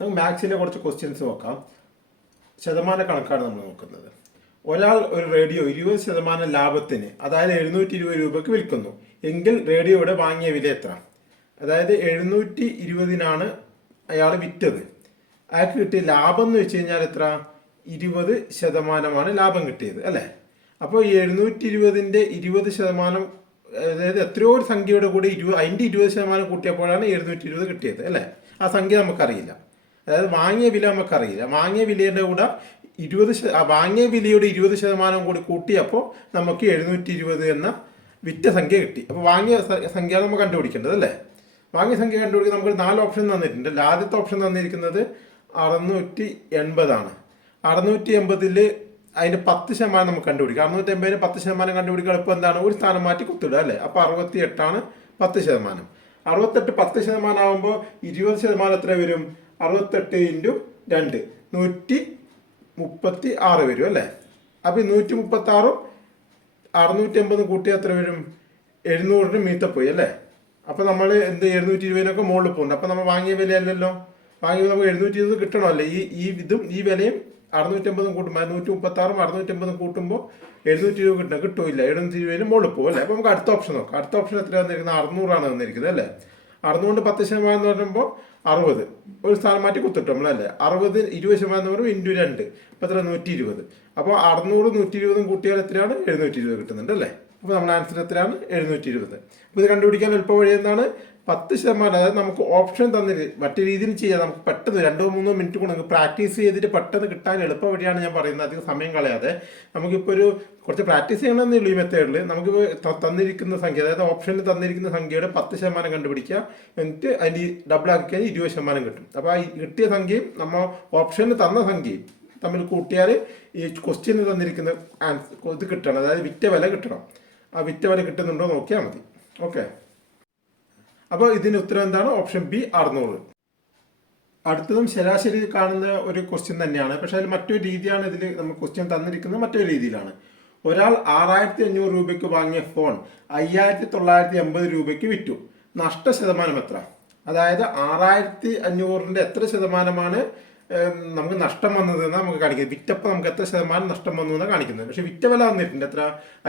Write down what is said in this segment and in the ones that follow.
നമുക്ക് മാത്സിലെ കുറച്ച് ക്വസ്റ്റ്യൻസ് നോക്കാം. ശതമാന കണക്കാണ് നമ്മൾ നോക്കുന്നത്. ഒരാൾ ഒരു റേഡിയോ 20% ലാഭത്തിന്, അതായത് 720 രൂപയ്ക്ക് വിൽക്കുന്നു എങ്കിൽ റേഡിയോയുടെ വാങ്ങിയ വില എത്ര? അതായത് 720 അയാൾ വിറ്റത്. അയാൾക്ക് കിട്ടിയ ലാഭം എന്ന് വെച്ച് കഴിഞ്ഞാൽ എത്ര? 20% ലാഭം കിട്ടിയത് അല്ലേ? അപ്പോൾ ഈ 720ന്റെ 20%, അതായത് എത്രയോ ഒരു സംഖ്യയുടെ കൂടി അതിൻ്റെ 20% കൂട്ടിയപ്പോഴാണ് 720 കിട്ടിയത് അല്ലേ? ആ സംഖ്യ നമുക്കറിയില്ല. അതായത് വാങ്ങിയ വില നമുക്കറിയില്ല. വാങ്ങിയ വിലയുടെ കൂടെ വാങ്ങിയ വിലയുടെ 20% കൂടി കൂട്ടിയപ്പോൾ നമുക്ക് 720 എന്ന വിറ്റ സംഖ്യ കിട്ടി. അപ്പോൾ വാങ്ങിയ സംഖ്യ നമ്മൾ കണ്ടുപിടിക്കേണ്ടത് അല്ലേ? വാങ്ങിയ സംഖ്യ കണ്ടുപിടിക്കാൻ നമുക്ക് 4 ഓപ്ഷൻ തന്നിട്ടുണ്ട്. ആദ്യത്തെ ഓപ്ഷൻ തന്നിരിക്കുന്നത് 680 ആണ്. 680 അതിൻ്റെ 10% നമുക്ക് കണ്ടുപിടിക്കാം. 680 10% കണ്ടുപിടിക്കാൻ എളുപ്പം എന്താണ്? ഒരു സ്ഥാനം മാറ്റി കുത്തിടുക അല്ലേ? അപ്പോൾ 68 10%. 68 10% ആകുമ്പോൾ 20% എത്ര വരും? 68 × 2 136 വരും അല്ലേ? അപ്പോൾ 136 680 കൂട്ടിയാൽ എത്ര വരും? 700 മീത്ത പോയി അല്ലേ? അപ്പോൾ നമ്മൾ 720 മുകളിൽ പോകുന്നുണ്ട്. അപ്പോൾ നമ്മൾ വാങ്ങിയ വിലയല്ലല്ലോ. വാങ്ങിയ നമുക്ക് 720 കിട്ടണമല്ലേ? ഇതും ഈ വിലയും 650 കൂട്ടുമ്പോൾ 136 650 കൂട്ടുമ്പോൾ 720 കിട്ടില്ല. 720 മുകളിൽ പോകും അല്ലേ? അപ്പോൾ നമുക്ക് അടുത്ത ഓപ്ഷൻ നോക്കാം. അടുത്ത ഓപ്ഷൻ എത്ര വന്നിരിക്കുന്നത്? 600 വന്നിരിക്കുന്നത് അല്ലേ? 600 10% എന്ന് പറയുമ്പോൾ 60. ഒരു സ്ഥാനം മാറ്റി കുത്തിട്ടു നമ്മളല്ലേ? 60 20% എന്ന് പറയുമ്പോൾ × 2 അപ്പോൾ എത്ര? 120. അപ്പോൾ 600 120 കൂട്ടിയാൽ എത്രയാണ്? 720 കിട്ടുന്നുണ്ട് അല്ലേ? അപ്പോൾ നമ്മുടെ ആൻസർ എത്രയാണ്? 720. അപ്പോൾ ഇത് കണ്ടുപിടിക്കാൻ എളുപ്പ വഴി എന്താണ്? 10%. അതായത് നമുക്ക് ഓപ്ഷൻ തന്നിട്ട് മറ്റു രീതിയിൽ ചെയ്യാം. നമുക്ക് പെട്ടെന്ന് 2-3 മിനിറ്റ് കൊണ്ട് പ്രാക്ടീസ് ചെയ്തിട്ട് പെട്ടെന്ന് കിട്ടാൻ എളുപ്പ വഴിയാണ് ഞാൻ പറയുന്നത്. അധികം സമയം കളയാതെ നമുക്കിപ്പോൾ കുറച്ച് പ്രാക്ടീസ് ചെയ്യണമെന്നേ ഉള്ളൂ ഈ മെത്തേഡിൽ. നമുക്കിപ്പോൾ തന്നിരിക്കുന്ന സംഖ്യ, അതായത് ഓപ്ഷനിൽ തന്നിരിക്കുന്ന സംഖ്യയുടെ 10% കണ്ടുപിടിക്കുക. എന്നിട്ട് അതിൻ്റെ ഡബിൾ ആക്കി കഴിഞ്ഞാൽ 20% കിട്ടും. അപ്പോൾ ആ കിട്ടിയ സംഖ്യയും നമ്മൾ ഓപ്ഷനിൽ തന്ന സംഖ്യയും തമ്മിൽ കൂട്ടിയാൽ ഈ ക്വസ്റ്റ്യനിൽ തന്നിരിക്കുന്ന ഇത് കിട്ടണം. അതായത് വിറ്റ വില കിട്ടണം. ആ വിറ്റ വില കിട്ടുന്നുണ്ടോ നോക്കിയാൽ മതി. ഓക്കെ, അപ്പോൾ ഇതിന് ഉത്തരം എന്താണ്? Option B 600. അടുത്തതും ശരാശരി കാണുന്ന ഒരു ക്വസ്റ്റ്യൻ തന്നെയാണ്. പക്ഷെ അതിൽ മറ്റൊരു രീതിയാണ്. ഇതിൽ നമ്മൾ ക്വസ്റ്റ്യൻ തന്നിരിക്കുന്നത് മറ്റൊരു രീതിയിലാണ്. ഒരാൾ 6500 രൂപയ്ക്ക് വാങ്ങിയ ഫോൺ 5980 രൂപയ്ക്ക് വിറ്റു. നഷ്ടശതമാനം എത്ര? അതായത് 6500ന്റെ എത്ര ശതമാനമാണ് നമുക്ക് നഷ്ടം വന്നത് എന്ന് നമുക്ക് കാണിക്കുന്നത്. വിറ്റപ്പോൾ നമുക്ക് എത്ര ശതമാനം നഷ്ടം വന്നു എന്നാണ് കാണിക്കുന്നത്. പക്ഷെ വിറ്റ വില വന്നിട്ടുണ്ട് എത്ര?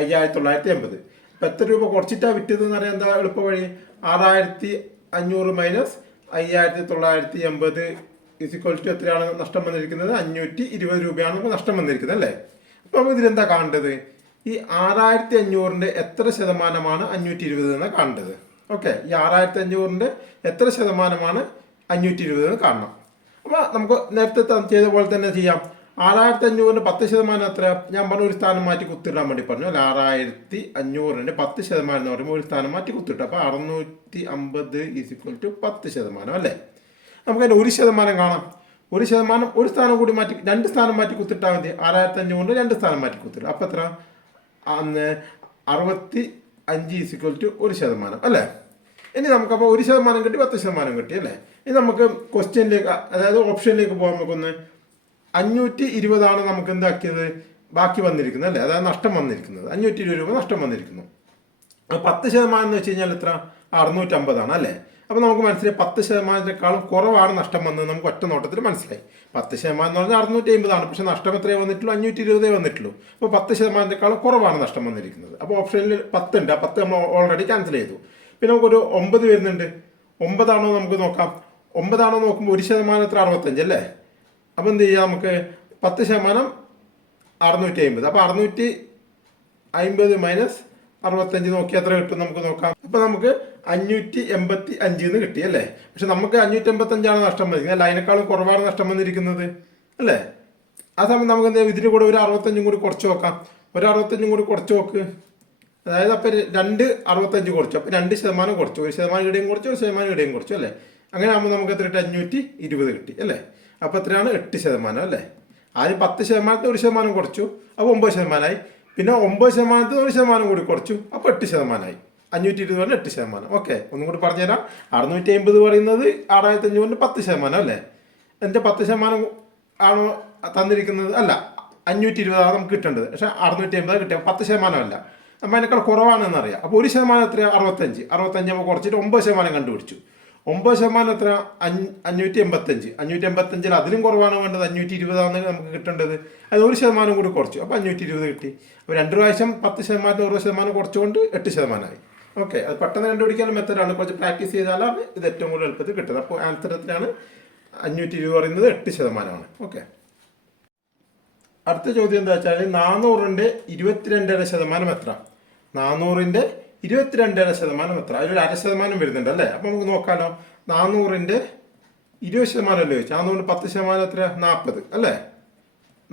5980. അപ്പം എത്ര രൂപ കുറച്ചിട്ടാണ് വിറ്റത് എന്ന് പറയാൻ എന്താ എളുപ്പ വഴി? 6500 മൈനസ് 5980 = എത്രയാണ് നഷ്ടം വന്നിരിക്കുന്നത്? 520 രൂപയാണ് നമുക്ക് നഷ്ടം വന്നിരിക്കുന്നത് അല്ലേ? അപ്പം നമുക്ക് ഇതിലെന്താ കാണേണ്ടത്? ഈ 6500ന്റെ എത്ര ശതമാനമാണ് 520 എന്ന് കാണേണ്ടത്. ഓക്കെ, ഈ 6500ന്റെ എത്ര ശതമാനമാണ് 520 എന്ന് കാണണം. അപ്പോൾ നമുക്ക് നേരത്തെ ചെയ്ത പോലെ തന്നെ ചെയ്യാം. 6500ന്റെ 10% എത്ര? ഞാൻ പറഞ്ഞു ഒരു സ്ഥാനം മാറ്റി കുത്തിടാൻ വേണ്ടി പറഞ്ഞു അല്ല. 6500ന്റെ 10% എന്ന് പറയുമ്പോൾ ഒരു സ്ഥാനം മാറ്റി കുത്തിട്ടു. അപ്പോൾ 650 = 10% അല്ലേ? നമുക്ക് അതിൻ്റെ 1% കാണാം. 1% ഒരു സ്ഥാനം കൂടി മാറ്റി 2 സ്ഥാനം മാറ്റി കുത്തിട്ടാൽ മതി. 6500 2 സ്ഥാനം മാറ്റി കുത്തിട്ടു. അപ്പോൾ എത്ര? 65 = 1% അല്ലേ? ഇനി നമുക്കപ്പോൾ 1% കിട്ടി, 10% കിട്ടി അല്ലേ? ഇനി നമുക്ക് ക്വസ്റ്റ്യനിലേക്ക്, അതായത് ഓപ്ഷനിലേക്ക് പോകാൻ നമുക്കൊന്ന് 520 നമുക്ക് എന്താക്കിയത്? ബാക്കി വന്നിരിക്കുന്നത് അല്ലേ? അതായത് നഷ്ടം വന്നിരിക്കുന്നത് 520 രൂപ നഷ്ടം വന്നിരിക്കുന്നു. 10% എന്ന് വെച്ച് കഴിഞ്ഞാൽ എത്ര? 650 അല്ലേ? അപ്പോൾ നമുക്ക് മനസ്സിലായി 10%-ക്കാളും കുറവാണ് നഷ്ടം വന്നത്. നമുക്ക് ഒറ്റ നോട്ടത്തിൽ മനസ്സിലായി. 10% എന്ന് പറഞ്ഞാൽ 650 പക്ഷേ നഷ്ടം എത്രയേ വന്നിട്ടുള്ളൂ? 520 വന്നിട്ടുള്ളൂ. അപ്പോൾ 10%-ക്കാളും കുറവാണ് നഷ്ടം വന്നിരിക്കുന്നത്. അപ്പോൾ ഓപ്ഷനിൽ 10 ഉണ്ട്. ആ 10 നമ്മൾ ഓൾറെഡി ക്യാൻസൽ ചെയ്തു. പിന്നെ നമുക്കൊരു 9 വരുന്നുണ്ട്. 9 നമുക്ക് നോക്കാം. 9 നോക്കുമ്പോൾ 1% എത്ര? 65 അല്ലേ? അപ്പോൾ എന്ത് ചെയ്യാം? നമുക്ക് 10% 650. അപ്പോൾ 650 മൈനസ് 65 നോക്കി എത്ര കിട്ടും നമുക്ക് നോക്കാം. അപ്പോൾ നമുക്ക് 585 കിട്ടി അല്ലേ? പക്ഷെ നമുക്ക് 585 നഷ്ടം വന്നിരിക്കുന്നത് അല്ല, അതിനേക്കാളും കുറവാണ് നഷ്ടം വന്നിരിക്കുന്നത് അല്ലേ? ആ സമയം നമുക്ക് എന്താ ഇതിന് കൂടെ ഒരു 65 കൂടി കുറച്ച് നോക്കാം. ഒരു 65 കൂടി കുറച്ച് നോക്ക്. അതായത് അപ്പോൾ 2 65 കുറച്ചു. അപ്പോൾ 2% കുറച്ചു. 1% ഇവിടെയും കുറച്ചു, 1% ഇവിടെയും കുറച്ചു അല്ലേ? അങ്ങനെ ആകുമ്പോൾ നമുക്ക് എത്ര കിട്ടി? 520 കിട്ടി അല്ലേ? അപ്പോൾ എത്രയാണ്? 8% അല്ലേ? ആദ്യം 10% 1% കുറച്ചു, അപ്പോൾ 9%. പിന്നെ 9% 1% കൂടി കുറച്ചു, അപ്പോൾ 8%. 520 8%. ഓക്കെ, ഒന്നും കൂടി പറഞ്ഞുതരാം. 650 പറയുന്നത് 6500ന്റെ 10% അല്ലേ? എന്നിട്ട് 10% ആണോ തന്നിരിക്കുന്നത്? അല്ല, 520 നമുക്ക് കിട്ടേണ്ടത്. പക്ഷെ 650 കിട്ടിയ 10% അല്ല. നമ്മൾ അതിനേക്കാൾ കുറവാണെന്ന് അറിയാം. അപ്പോൾ 1% എത്രയാണ്? 65 നമ്മൾ കുറച്ചിട്ട് 9% കണ്ടുപിടിച്ചു. 9% എത്ര? 585. 585 അതിലും കുറവാണ് വേണ്ടത്. 520 നമുക്ക് കിട്ടേണ്ടത്. അത് 1% കൂടി കുറച്ചു, അപ്പോൾ 520 കിട്ടി. അപ്പോൾ 2 പ്രാവശ്യം 10% 1% കുറച്ചുകൊണ്ട് 8%. ഓക്കെ, അത് പെട്ടെന്ന് കണ്ടുപിടിക്കാനുള്ള മെത്തഡാണ്. കുറച്ച് പ്രാക്ടീസ് ചെയ്താലാണ് ഇത് ഏറ്റവും കൂടുതൽ എളുപ്പത്തിൽ കിട്ടുന്നത്. അപ്പോൾ ആൻസർ എത്രയാണ്? 520 പറയുന്നത് 8%. ഓക്കെ, അടുത്ത ചോദ്യം എന്താ വെച്ചാൽ 400ന്റെ 22.5% എത്ര? 400ന്റെ 22.5% എത്ര? അതിലൊരു 0.5% വരുന്നുണ്ട് അല്ലേ? അപ്പോൾ നമുക്ക് നോക്കാമല്ലോ. 400ന്റെ 20% അല്ലേ ചോദിച്ചു. 400 10% എത്ര? 40 അല്ലേ?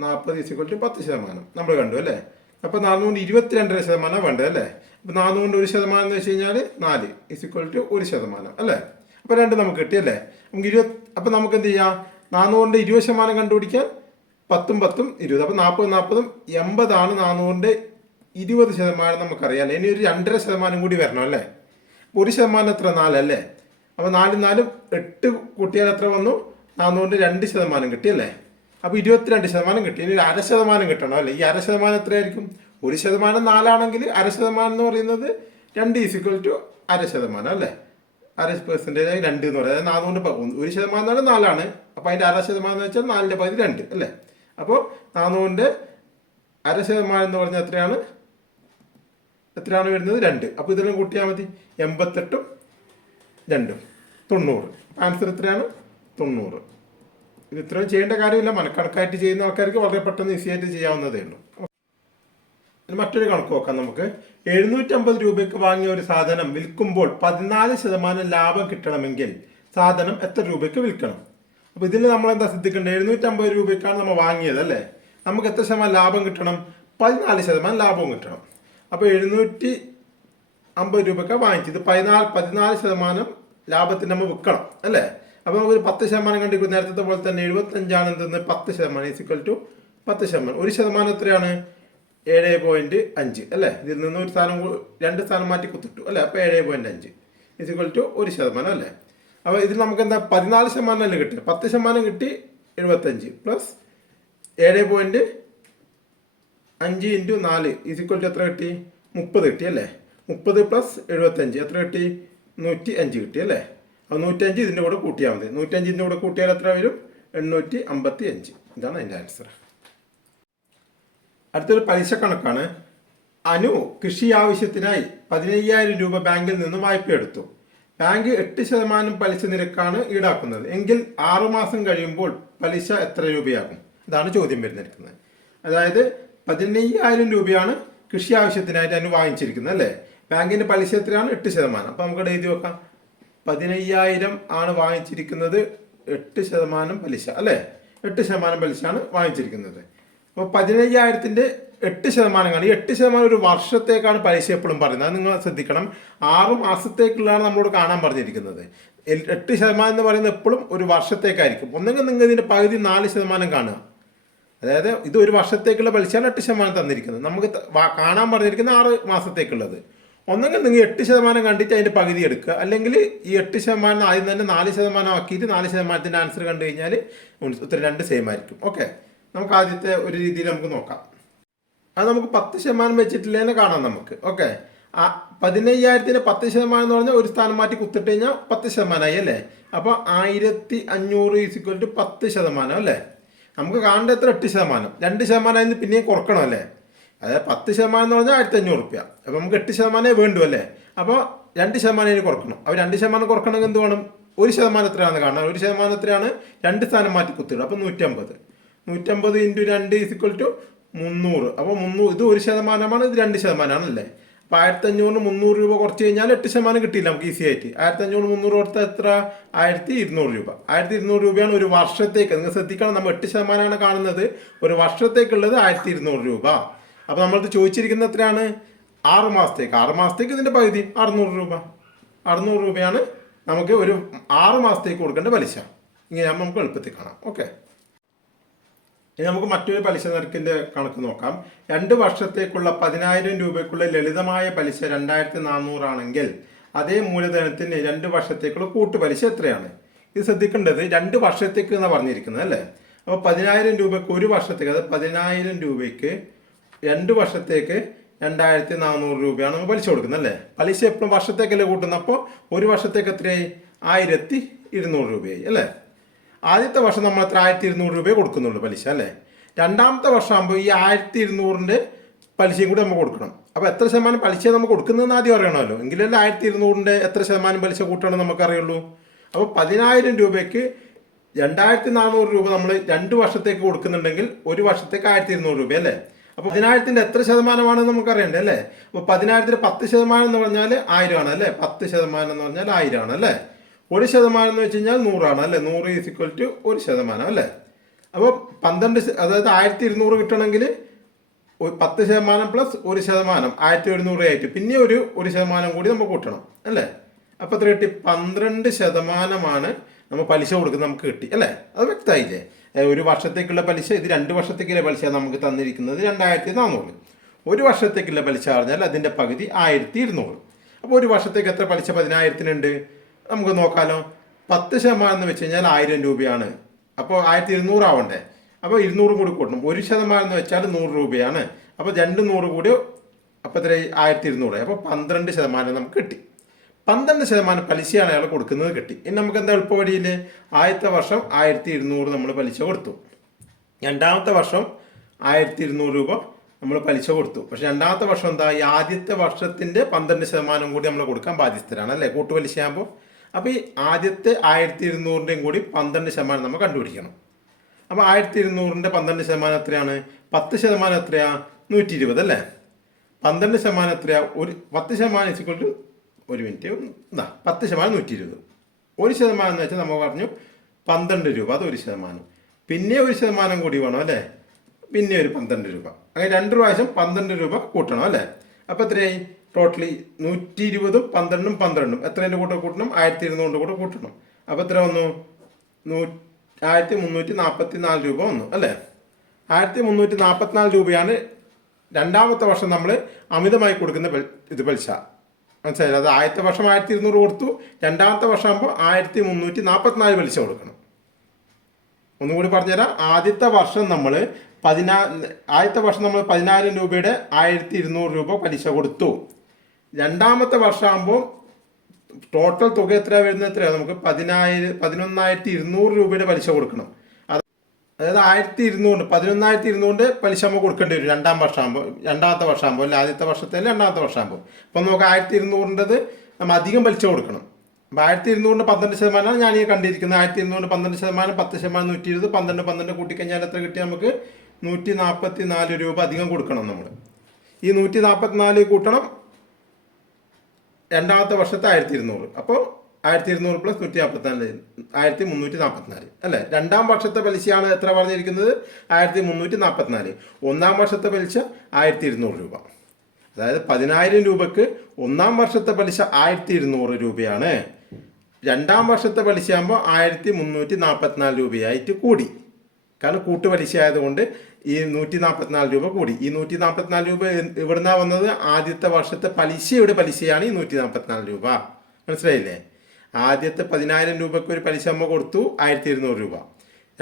40 = 10% നമ്മൾ കണ്ടു അല്ലേ? അപ്പോൾ 400 22.5% വേണ്ടത് അല്ലേ? അപ്പോൾ 400 1% എന്ന് വെച്ച് കഴിഞ്ഞാൽ 4 = 1% അല്ലേ? അപ്പോൾ 2 നമുക്ക് കിട്ടിയല്ലേ? നമുക്ക് അപ്പോൾ നമുക്ക് എന്ത് ചെയ്യാം? 400ന്റെ 20% കണ്ടുപിടിക്കാൻ 10 10 20. അപ്പോൾ 40 40 80 400ന്റെ 20% നമുക്കറിയാം. ഇനി ഒരു 2.5% കൂടി വരണം അല്ലേ? 1% എത്ര? 4 അല്ലേ? അപ്പോൾ 4 4 8 കൂട്ടിയാൽ എത്ര വന്നു? 400ന്റെ 2% കിട്ടിയല്ലേ? അപ്പോൾ 22% കിട്ടി. ഇനി 0.5% കിട്ടണം അല്ലേ? ഈ 0.5% എത്രയായിരിക്കും? 1% 4 ആണെങ്കിൽ 0.5% എന്ന് പറയുന്നത് 2 = 0.5% അല്ലേ? 0.5% 2 എന്ന് പറയുന്നത് 400 1% 4 അപ്പോൾ അതിൻ്റെ 0.5% എന്ന് വെച്ചാൽ 4ന്റെ പകുതി 2 അല്ലേ? അപ്പോൾ 400ന്റെ 0.5% എന്ന് പറഞ്ഞാൽ എത്രയാണ് വരുന്നത്? 2. അപ്പോൾ ഇതെല്ലാം കൂട്ടിയാൽ മതി. 88 2 90. ആൻസർ എത്രയാണ്? 90. ഇത് ഇത്രയും ചെയ്യേണ്ട കാര്യമില്ല. മനക്കണക്കായിട്ട് ചെയ്യുന്ന ആൾക്കാർക്ക് വളരെ പെട്ടെന്ന് ഈസി ആയിട്ട് ചെയ്യാവുന്നതേ ഉള്ളൂ. മറ്റൊരു കണക്ക് നോക്കാം നമുക്ക്. 750 രൂപയ്ക്ക് വാങ്ങിയ ഒരു സാധനം വിൽക്കുമ്പോൾ 14% ലാഭം കിട്ടണമെങ്കിൽ സാധനം എത്ര രൂപയ്ക്ക് വിൽക്കണം? അപ്പോൾ ഇതിൽ നമ്മൾ എന്താ ശ്രദ്ധിക്കേണ്ടത്? 750 രൂപയ്ക്കാണ് നമ്മൾ വാങ്ങിയത് അല്ലേ? നമുക്ക് എത്ര ശതമാനം ലാഭം കിട്ടണം? 14% ലാഭവും കിട്ടണം. അപ്പോൾ 750 രൂപയ്ക്കാണ് വാങ്ങിച്ചത്. 14% ലാഭത്തിന് നമ്മൾ വിൽക്കണം അല്ലേ? അപ്പോൾ നമുക്കൊരു 10% കണ്ടിരിക്കും. നേരത്തെ പോലെ തന്നെ 75 എന്തെന്ന് 10% = 10%. 1% എത്രയാണ്? 7.5 അല്ലേ? ഇതിൽ നിന്ന് ഒരു സ്ഥാനം 2 സ്ഥാനം മാറ്റി കുത്തിട്ടു അല്ലേ? അപ്പോൾ 7.5 = 1% അല്ലേ? അപ്പോൾ ഇതിൽ നമുക്ക് എന്താ 14% അല്ലേ കിട്ടി? 10% കിട്ടി 75 പ്ലസ് 7.5 × 4 = എത്ര കിട്ടി? 30 കിട്ടി അല്ലേ? 30 പ്ലസ് 75 എത്ര കിട്ടി? 105 കിട്ടി അല്ലേ? അപ്പോൾ 105 ഇതിൻ്റെ കൂടെ കൂട്ടിയാൽ മതി. 105 ഇതിൻ്റെ കൂടെ കൂട്ടിയാൽ എത്ര വരും? 855. ഇതാണ് അതിൻ്റെ ആൻസർ. അടുത്തൊരു പലിശ കണക്കാണ്. അനു കൃഷി ആവശ്യത്തിനായി 15,000 രൂപ ബാങ്കിൽ നിന്ന് വായ്പ എടുത്തു. ബാങ്ക് 8% പലിശ നിരക്കാണ് ഈടാക്കുന്നത്. എങ്കിൽ 6 മാസം കഴിയുമ്പോൾ പലിശ എത്ര രൂപയാകും? ഇതാണ് ചോദ്യം വരുന്നിരിക്കുന്നത്. അതായത് 15,000 രൂപയാണ് കൃഷി ആവശ്യത്തിനായിട്ട് അനു വാങ്ങിച്ചിരിക്കുന്നത് അല്ലേ? ബാങ്കിന്റെ പലിശ എത്രയാണ്? 8%. അപ്പോൾ നമുക്ക് എഴുതി വെക്കാം. 15,000 ആണ് വാങ്ങിച്ചിരിക്കുന്നത്, 8% പലിശ അല്ലേ? 8% പലിശയാണ് വാങ്ങിച്ചിരിക്കുന്നത്. അപ്പോൾ 15,000ന്റെ 8% ആണ്. ഈ 8% ഒരു വർഷത്തേക്കാണ് പലിശ എപ്പോഴും പറയുന്നത്. അത് നിങ്ങൾ ശ്രദ്ധിക്കണം. 6 മാസത്തേക്കുള്ളതാണ് നമ്മളോട് കാണാൻ പറഞ്ഞിരിക്കുന്നത്. 8% എന്ന് പറയുന്നത് എപ്പോഴും ഒരു വർഷത്തേക്കായിരിക്കും. ഒന്നെങ്കിൽ നിങ്ങൾ ഇതിന്റെ പകുതി 4% കാണുക. അതായത് ഇത് ഒരു വർഷത്തേക്കുള്ള പലിശയാണ് 8% തന്നിരിക്കുന്നത്. നമുക്ക് കാണാൻ പറഞ്ഞിരിക്കുന്നത് 6 മാസത്തേക്കുള്ളത്. ഒന്നെങ്കിൽ നിങ്ങൾ 8% കണ്ടിട്ട് അതിന്റെ പകുതി എടുക്കുക, അല്ലെങ്കിൽ ഈ 8% ആദ്യം തന്നെ 4% ആക്കിയിട്ട് 4%ന്റെ ആൻസർ കണ്ടു കഴിഞ്ഞാൽ ഉത്തരം 2 സെയിം ആയിരിക്കും. ഓക്കെ, നമുക്ക് ആദ്യത്തെ ഒരു രീതിയിൽ നമുക്ക് നോക്കാം. അത് നമുക്ക് 10% വെച്ചിട്ടില്ലെന്ന് കാണാം നമുക്ക്. ഓക്കെ, 15,000ന് 10% എന്ന് പറഞ്ഞാൽ ഒരു സ്ഥാനം മാറ്റി കുത്തിട്ട് കഴിഞ്ഞാൽ 10% ആയി അല്ലേ? അപ്പോൾ 1500 = 10% അല്ലേ? നമുക്ക് കാണേണ്ട എത്ര? 8%. 2% ആയിരുന്നു പിന്നെയും കുറക്കണം അല്ലേ? അതായത് 10% എന്ന് പറഞ്ഞാൽ 1,500 രൂപ. അപ്പോൾ നമുക്ക് 8% വേണ്ടു അല്ലേ? അപ്പോൾ 2% കുറക്കണം. അപ്പോൾ 2% കുറക്കണമെങ്കിൽ എന്ത് വേണം? 1% എത്രയാണെന്ന് കാണാം. 1% എത്രയാണ്? 2 സ്ഥാനം മാറ്റി കുത്തിടും. അപ്പോൾ 150. 150 × 2 = 300. അപ്പോൾ 300 ഇത് 1%, ഇത് 2% അല്ലേ? അപ്പോൾ 1500 300 രൂപ കുറച്ച് കഴിഞ്ഞാൽ 8% കിട്ടിയില്ല നമുക്ക് ഈസി ആയിട്ട്. 1500 300 കൊടുത്താൽ എത്ര? 1200 രൂപ. 1200 രൂപയാണ് ഒരു വർഷത്തേക്ക്. നിങ്ങൾ ശ്രദ്ധിക്കണം, നമ്മൾ 8% കാണുന്നത്. ഒരു വർഷത്തേക്കുള്ളത് 1200 രൂപ. അപ്പോൾ നമ്മളത് ചോദിച്ചിരിക്കുന്നത് എത്രയാണ്? 6 മാസത്തേക്ക്. 6 മാസത്തേക്ക് ഇതിൻ്റെ പകുതി 600 രൂപ. 600 രൂപയാണ് നമുക്ക് ഒരു 6 മാസത്തേക്ക് കൊടുക്കേണ്ട പലിശ. ഇങ്ങനെ നമുക്ക് എളുപ്പത്തിൽ കാണാം. ഓക്കെ, ഇനി നമുക്ക് മറ്റൊരു പലിശ നിരക്കിന്റെ കണക്ക് നോക്കാം. 2 വർഷത്തേക്കുള്ള 10,000 രൂപയ്ക്കുള്ള ലളിതമായ പലിശ 2,400 ആണെങ്കിൽ അതേ മൂലധനത്തിന് 2 വർഷത്തേക്കുള്ള കൂട്ടുപലിശ എത്രയാണ്? ഇത് ശ്രദ്ധിക്കേണ്ടത് 2 വർഷത്തേക്ക് എന്നാണ് പറഞ്ഞിരിക്കുന്നത് അല്ലേ? അപ്പോൾ 10,000 രൂപയ്ക്ക് ഒരു വർഷത്തേക്ക്, അതായത് 10,000 രൂപയ്ക്ക് 2 വർഷത്തേക്ക് 2,400 രൂപയാണ് നമ്മൾ പലിശ കൊടുക്കുന്നത് അല്ലേ? പലിശ എപ്പോഴും വർഷത്തേക്കല്ലേ കൂട്ടുന്നത്. അപ്പോൾ ഒരു വർഷത്തേക്ക് എത്രയായി? 1200 രൂപയായി അല്ലേ. ആദ്യത്തെ വർഷം നമ്മൾ എത്ര 1200 രൂപയെ കൊടുക്കുന്നുള്ളൂ പലിശ അല്ലേ. രണ്ടാമത്തെ വർഷമാകുമ്പോൾ ഈ 1200-ന്റെ പലിശയും കൂടി നമ്മൾ കൊടുക്കണം. അപ്പോൾ എത്ര ശതമാനം പലിശ നമുക്ക് കൊടുക്കുന്നതെന്ന് ആദ്യം അറിയണമല്ലോ. എങ്കിലല്ലേ 1200-ന്റെ എത്ര ശതമാനം പലിശ കൂട്ടണം നമുക്കറിയുള്ളൂ. അപ്പോൾ 10,000 രൂപയ്ക്ക് 2,400 രൂപ നമ്മൾ 2 വർഷത്തേക്ക് കൊടുക്കുന്നുണ്ടെങ്കിൽ ഒരു വർഷത്തേക്ക് 1,200 രൂപ അല്ലേ. അപ്പോൾ 10,000-ന്റെ എത്ര ശതമാനമാണെന്ന് നമുക്കറിയണ്ടേ അല്ലേ. അപ്പോൾ 10,000-ന് 10% എന്ന് പറഞ്ഞാൽ 1000 ആണ് അല്ലേ. 10% എന്ന് പറഞ്ഞാൽ 1000 ആണ് അല്ലേ. 1% എന്ന് വെച്ച് കഴിഞ്ഞാൽ 100 ആണ് അല്ലേ. 100 = 1% അല്ലേ. അപ്പോൾ 12, അതായത് 1,200 കിട്ടണമെങ്കിൽ 10% പ്ലസ് 1%, 1,100 ആയിട്ട് പിന്നെ ഒരു 1% കൂടി നമുക്ക് കൂട്ടണം അല്ലേ. അപ്പോൾ എത്ര കിട്ടി? 12% നമ്മൾ പലിശ കൊടുക്കുന്നത് നമുക്ക് കിട്ടി അല്ലേ. അത് വ്യക്തമായില്ലേ. ഒരു വർഷത്തേക്കുള്ള പലിശ, ഇത് 2 വർഷത്തേക്കുള്ള പലിശ നമുക്ക് തന്നിരിക്കുന്നത് 2,400. ഒരു വർഷത്തേക്കുള്ള പലിശ പറഞ്ഞാൽ അതിൻ്റെ പകുതി 1,200. അപ്പോൾ ഒരു വർഷത്തേക്ക് എത്ര പലിശ 10,000-നുണ്ട് നമുക്ക് നോക്കാമല്ലോ. 10% എന്ന് വെച്ച് കഴിഞ്ഞാൽ 1,000 രൂപയാണ്. അപ്പോൾ 1,200 ആവണ്ടേ. അപ്പോൾ 200 കൂടി കൂട്ടണം. 1% എന്ന് വെച്ചാൽ 100 രൂപയാണ്. അപ്പോൾ 200 കൂടി അപ്പോൾ എത്ര 1,200. അപ്പോൾ 12% നമുക്ക് കിട്ടി. 12% പലിശയാണ് അയാൾ കൊടുക്കുന്നത് കിട്ടി. ഇനി നമുക്ക് എന്താ എളുപ്പ വഴിയില്ലേ. ആദ്യത്തെ വർഷം 1,200 നമ്മൾ പലിശ കൊടുത്തു. രണ്ടാമത്തെ വർഷം 1,200 രൂപ നമ്മൾ പലിശ കൊടുത്തു. പക്ഷെ രണ്ടാമത്തെ വർഷം എന്താ, ഈ ആദ്യത്തെ വർഷത്തിൻ്റെ 12% കൂടി നമ്മൾ കൊടുക്കാൻ ബാധ്യസ്ഥരാണ് അല്ലേ, കൂട്ടുപലിശ ആകുമ്പോൾ. അപ്പോൾ ഈ ആദ്യത്തെ 1,200-ൻ്റെയും കൂടി 12% നമ്മൾ കണ്ടുപിടിക്കണം. അപ്പോൾ 1,200-ൻ്റെ 12% എത്രയാണ്? 10% എത്രയാ? 120 അല്ലേ. 12% എത്രയാ? 10% ഒരു മിനിറ്റ് എന്താ 10% 120. 1% എന്ന് വെച്ചാൽ നമ്മൾ പറഞ്ഞു 12 രൂപ, അത് 1%. പിന്നെ 1% കൂടി വേണം അല്ലേ. പിന്നെ ഒരു 12 രൂപ. അങ്ങനെ 2 പ്രാവശ്യം 12 രൂപ കൂട്ടണം അല്ലേ. അപ്പോൾ എത്രയായി? ടോട്ടലി 120-ഉം 12-ഉം 12-ഉം എത്രേൻ്റെ കൂടെ കൂട്ടണം? 1,200 കൂടെ കൂട്ടണം. അപ്പോൾ എത്ര വന്നു? 1,344 രൂപ വന്നു അല്ലേ. 1,344 രൂപയാണ് രണ്ടാമത്തെ വർഷം നമ്മൾ അമിതമായി കൊടുക്കുന്ന ഇത് പലിശ. മനസ്സിലായില്ല. അത് ആദ്യത്തെ വർഷം 1,200 കൊടുത്തു. രണ്ടാമത്തെ വർഷം ആകുമ്പോൾ 1,344 പലിശ കൊടുക്കണം. ഒന്നും കൂടി പറഞ്ഞുതരാം. ആദ്യത്തെ വർഷം നമ്മൾ 10,000 രൂപയുടെ 1,200 രൂപ പലിശ കൊടുത്തു. രണ്ടാമത്തെ വർഷമാകുമ്പോൾ ടോട്ടൽ തുക എത്രയാണ് വരുന്നത്? എത്രയാണ്? നമുക്ക് 11,200 രൂപയുടെ പലിശ കൊടുക്കണം. അതായത് 1,200, 11,200 പലിശ നമ്മൾ കൊടുക്കേണ്ടി വരും രണ്ടാമത്തെ വർഷമാകുമ്പോൾ അല്ലെ. ആദ്യത്തെ വർഷത്തിൽ രണ്ടാമത്തെ വർഷമാകുമ്പോൾ. അപ്പം നമുക്ക് 1,200-ൻ്റെത് നമ്മൾ അധികം പലിശ കൊടുക്കണം. അപ്പോൾ 1,200-ൻ്റെ 12% ഞാൻ ഈ കണ്ടിരിക്കുന്നത്. 1,200-ൻ്റെ 12%, 10%, 120, 12 കൂട്ടിക്കഴിഞ്ഞാൽ എത്ര കിട്ടി? നമുക്ക് 144 രൂപ അധികം കൊടുക്കണം നമ്മൾ. ഈ 144 കൂട്ടണം രണ്ടാമത്തെ വർഷത്തെ 1,200. അപ്പോൾ 1,200 പ്ലസ് 144, 1,344 അല്ലേ. രണ്ടാം വർഷത്തെ പലിശയാണ് എത്ര പറഞ്ഞിരിക്കുന്നത്? 1,344. ഒന്നാം വർഷത്തെ പലിശ 1,200 രൂപ. അതായത് 10,000 രൂപക്ക് ഒന്നാം വർഷത്തെ പലിശ 1,200 രൂപയാണ്. രണ്ടാം വർഷത്തെ പലിശ ആകുമ്പോൾ 1,344 രൂപയായിട്ട് കൂടി. കാരണം കൂട്ടുപലിശ ആയതുകൊണ്ട് ഈ 144 രൂപ കൂടി. ഈ 144 രൂപ ഇവിടുന്നാണ് വന്നത്? ആദ്യത്തെ വർഷത്തെ പലിശയുടെ പലിശയാണ് ഈ 144 രൂപ. മനസ്സിലായില്ലേ. ആദ്യത്തെ 10,000 രൂപയ്ക്ക് ഒരു പലിശ അമ്മ കൊടുത്തു 1,200 രൂപ.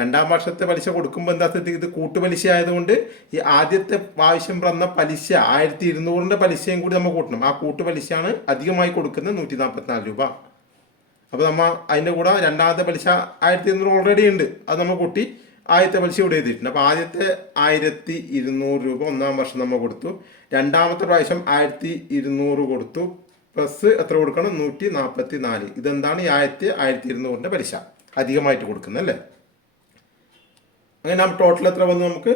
രണ്ടാം വർഷത്തെ പലിശ കൊടുക്കുമ്പോൾ എന്താ ഇത് കൂട്ടുപലിശ ആയതുകൊണ്ട് ഈ ആദ്യത്തെ ആവശ്യം വന്ന പലിശ 1,200-ൻ്റെ പലിശയും കൂടി നമ്മൾ കൂട്ടണം. ആ കൂട്ടുപലിശയാണ് അധികമായി കൊടുക്കുന്നത് 144 രൂപ. അപ്പോൾ നമ്മൾ അതിൻ്റെ കൂടെ രണ്ടാമത്തെ പലിശ 1,200 ഓൾറെഡി ഉണ്ട്, അത് നമ്മൾ കൂട്ടി ആദ്യത്തെ പലിശ ഇവിടെ എഴുതിയിട്ടുണ്ട്. അപ്പോൾ ആദ്യത്തെ 1,200 രൂപ ഒന്നാം വർഷം നമ്മൾ കൊടുത്തു. രണ്ടാമത്തെ പ്രാവശ്യം 1,200 കൊടുത്തു. പ്ലസ് എത്ര കൊടുക്കണം? 144. ഇതെന്താണ്? ഈ 1,200-ൻ്റെ പലിശ അധികമായിട്ട് കൊടുക്കുന്നത് അല്ലേ. അങ്ങനെ നമ്മൾ ടോട്ടൽ എത്ര വന്നു? നമുക്ക്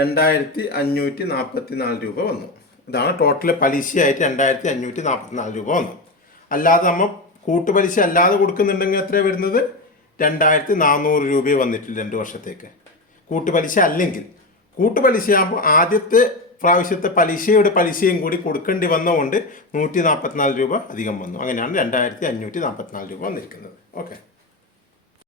2,544 രൂപ വന്നു. ഇതാണ് ടോട്ടൽ പലിശയായിട്ട് 2,544 രൂപ വന്നു. അല്ലാതെ നമ്മൾ കൂട്ടുപലിശ അല്ലാതെ കൊടുക്കുന്നുണ്ടെങ്കിൽ എത്രയാണ് വരുന്നത്? 2,400 രൂപയെ വന്നിട്ടില്ല 2 വർഷത്തേക്ക്. കൂട്ടുപലിശ അല്ലെങ്കിൽ. കൂട്ടുപലിശയാകുമ്പോൾ ആദ്യത്തെ പ്രാവശ്യത്തെ പലിശയുടെ പലിശയും കൂടി കൊടുക്കേണ്ടി വന്നതുകൊണ്ട് 144 രൂപ അധികം വന്നു. അങ്ങനെയാണ് 2,544 രൂപ വന്നിരിക്കുന്നത്. ഓക്കെ.